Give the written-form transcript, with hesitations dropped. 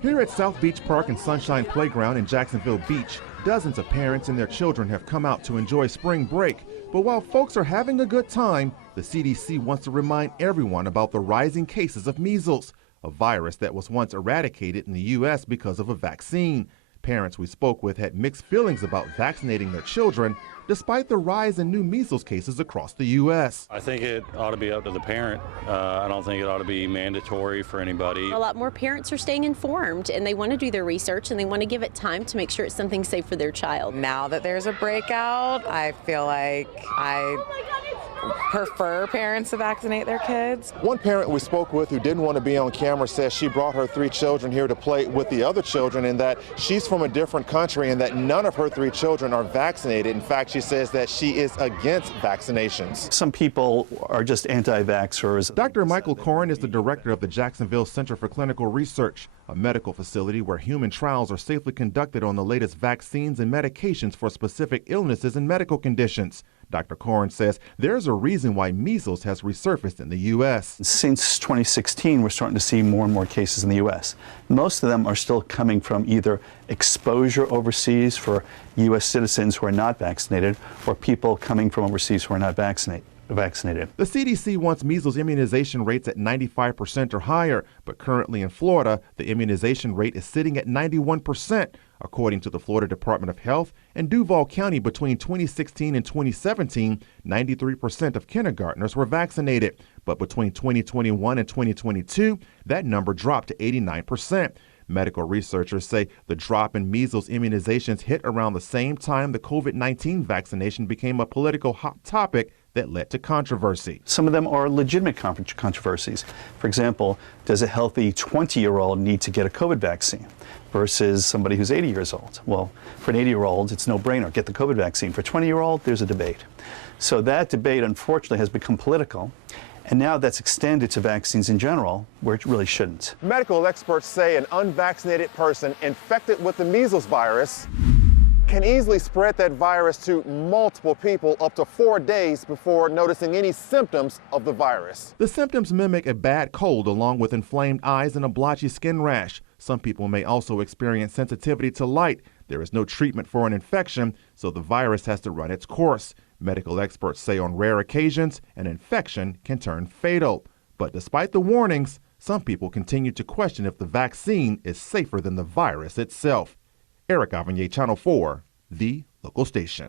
Here at South Beach Park and Sunshine Playground in Jacksonville Beach, dozens of parents and their children have come out to enjoy spring break. But while folks are having a good time, the CDC wants to remind everyone about the rising cases of measles, a virus that was once eradicated in the U.S. because of a vaccine. Parents we spoke with had mixed feelings about vaccinating their children, despite the rise in new measles cases across the U.S. I think it ought to be up to the parent. I don't think it ought to be mandatory for anybody. A lot more parents are staying informed, and they want to do their research, and they want to give it time to make sure it's something safe for their child. Now that there's a breakout, I feel like I prefer parents to vaccinate their kids. One parent we spoke with who didn't want to be on camera says she brought her 3 children here to play with the other children and that she's from a different country and that none of her 3 children are vaccinated. In fact, she says that she is against vaccinations. Some people are just anti-vaxxers. Dr. Michael Koren is the director of the Jacksonville Center for Clinical Research, a medical facility where human trials are safely conducted on the latest vaccines and medications for specific illnesses and medical conditions. Dr. Koren says there's a reason why measles has resurfaced in the U.S. Since 2016, we're starting to see more and more cases in the U.S. Most of them are still coming from either exposure overseas for U.S. citizens who are not vaccinated or people coming from overseas who are not vaccinated. The CDC wants measles immunization rates at 95% or higher, but currently in Florida, the immunization rate is sitting at 91%. According to the Florida Department of Health, in Duval County between 2016 and 2017, 93% of kindergartners were vaccinated. But between 2021 and 2022, that number dropped to 89%. Medical researchers say the drop in measles immunizations hit around the same time the COVID-19 vaccination became a political hot topic that led to controversy. Some of them are legitimate controversies. For example, does a healthy 20-year-old need to get a COVID vaccine versus somebody who's 80 years old? Well, for an 80-year-old, it's no-brainer. Get the COVID vaccine. For a 20-year-old, there's a debate. So that debate, unfortunately, has become political. And now that's extended to vaccines in general, where it really shouldn't. Medical experts say an unvaccinated person infected with the measles virus can easily spread that virus to multiple people up to 4 days before noticing any symptoms of the virus. The symptoms mimic a bad cold along with inflamed eyes and a blotchy skin rash. Some people may also experience sensitivity to light. There is no treatment for an infection, so the virus has to run its course. Medical experts say on rare occasions, an infection can turn fatal. But despite the warnings, some people continue to question if the vaccine is safer than the virus itself. Eric Avanier, Channel 4, the local station.